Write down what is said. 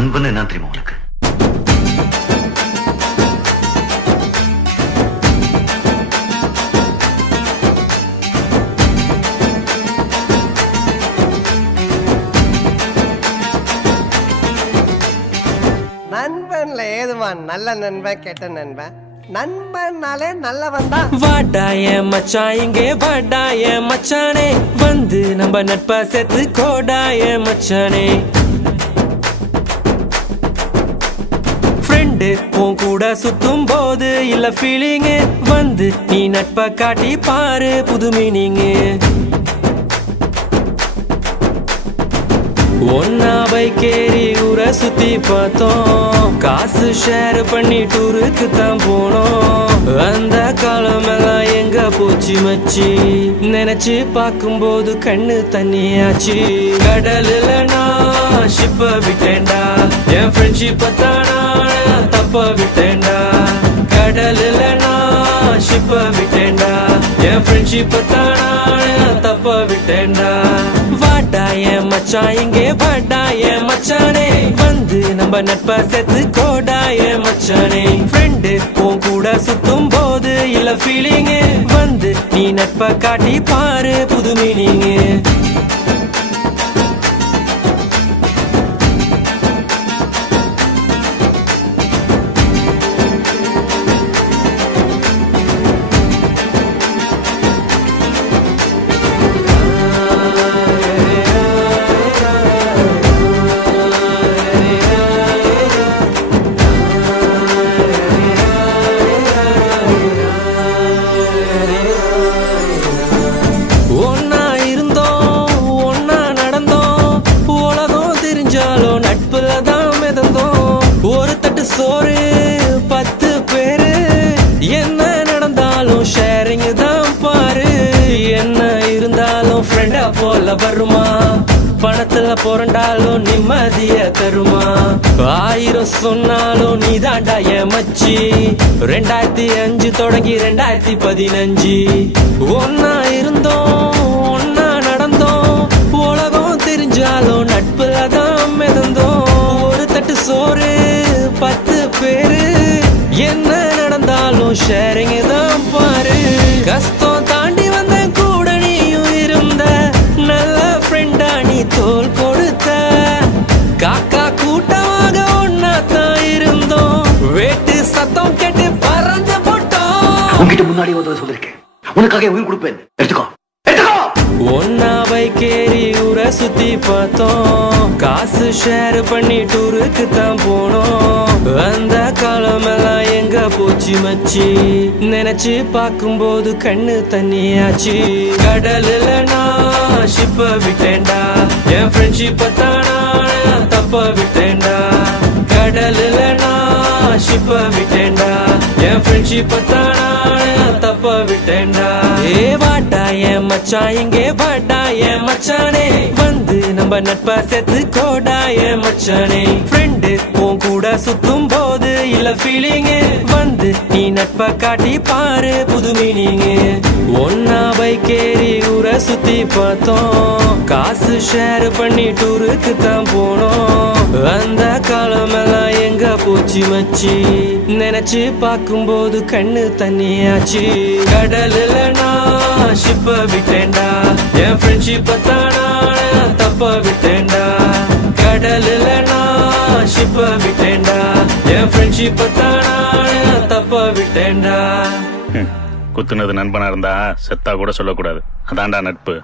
நண்பன் என்ன தெரியுமா உனக்கு? நண்பன்ல ஏதுவான் நல்ல நண்பன் கெட்ட நண்பன். நண்பன்னாலே நல்லவன் தான். வாடாய மச்சான் இங்கே வாடாய மச்சானே, வந்து நம்ம நட்பா சேர்த்து கோடாய மச்சானே. ஃப்ரெண்டு உன் கூட சுத்தும் போது இல்ல ஃபீலிங்கு, வந்து நீ நட்பா காட்டி பாரு புது மீனிங்கு. ஒன்னா பைக்கேறி ஊரை சுத்தி பார்த்தோம், காசு ஷேர் பண்ணி டூருக்கு தான் போனோம். அந்த காலம் எல்லாம் எங்க போச்சு மச்சி, நினைச்சு பார்க்கும்போது கண்ணு தண்ணியாச்சு. கடலுல நான் ஷிப்ப விட்டேன்டா, என் ஃப்ரெண்ட்ஷிப்ப தானா தப்ப விட்டேன்டா. கடலுல நான் ஷிப்ப விட்டேன்டா, என் ஃப்ரெண்ட்ஷிப்ப தானா தப்ப விட்டேன்டா. வாடாய மச்சான் இங்கே வாடாய மச்சானே, வந்து நம்ம நட்பா சேர்த்து கோடாய மச்சானே. ஃப்ரெண்டு உன் கூட சுத்தும் போது இல்ல ஃபீலிங்கு, வந்து நீ நட்பா காட்டி பாரு புது மீனிங்கு. ஒரு தட்டு சோறு 10 பேரு, என்ன நடந்தாலும் ஷேரிங் தான் பாரு. என்ன இருந்தாலும் ஃப்ரெண்டா போல வருமா, பணத்துல புரண்டாலும் நிம்மதிய தருமா. 1000 சொன்னாலும் நீ தாண்டா என் மச்சி. 2005 தொடங்கி 2015 ஒன்னா இருந்தோம் ஒன்னா நடந்தோம், உலகம் தெரிஞ்சாலும் நட்புல தான் மிதந்தோம். ஒரு தட்டு சோறு 10 பேரு, என்ன நடந்தாலும் ஷேரிங் தான் பாரு. கஷ்டம் தாண்டி வந்த கூட நீயும் இருந்த, நல்ல ஃப்ரெண்டா நீ தோள் கொடுத்த. காக்கா கூட்டமாக ஒன்னா தான் இருந்தோம், வேட்டு சத்தம் கேட்டு பறந்து போட்டோம். உன்கிட்ட முன்னாடி வந்து சொல்லிருக்கேன், உனக்காக உயிர் கொடுப்பேன், எடுத்துக்கோ. ஒன்னா பைக்கேறி ஊரை சுத்தி பார்த்தோம், காசு ஷேர் பண்ணி டூருக்கு தான் போனோம். அந்த காலம் எல்லாம் எங்க போச்சு மச்சி, நினைச்சு பார்க்கும்போது கண்ணு தண்ணியாச்சு. கடலுல நான் ஷிப்ப விட்டேன்டா, என் ஃப்ரெண்ட்ஷிப்ப தானா தப்ப விட்டேன்டா. கடலுல நான் ஷிப்ப விட்டேன்டா, என் ஃப்ரெண்ட்ஷிப்ப தானா தப்ப விட்டேன்டா. ஏ வாடாய மச்சான் இங்கே வாடாய மச்சானே, வந்து நம்ம நட்பா சேர்த்து கோடாய மச்சானே. ஃப்ரெண்டு உன் கூட சுத்தும் போது இல்ல ஃபீலிங்கு, வந்து நீ நட்பா காட்டி பாரு புது மீனிங்கு. ஒன்னா பைக்கேறி ஊரை சுத்தி பார்த்தோம், காசு ஷேர் பண்ணி டூருக்கு தான் போனோம். அந்த காலம் எல்லாம் எங்க போச்சு மச்சி, நினைச்சு பார்க்கும்போது கண்ணு தண்ணியாச்சு. கடலுல நான் ஷிப்ப விட்டேன்டா, என் ஃப்ரெண்ட்ஷிப்ப தானா தப்ப விட்டேன்டா. கடலுல நான் ஷிப்ப விட்டேன்டா, என் ஃப்ரெண்ட்ஷிப்ப தானா தப்ப விட்டேன்டா. குத்துனது நண்பனா இருந்தா செத்தா கூட சொல்லக்கூடாது, அதான்டா நட்பு.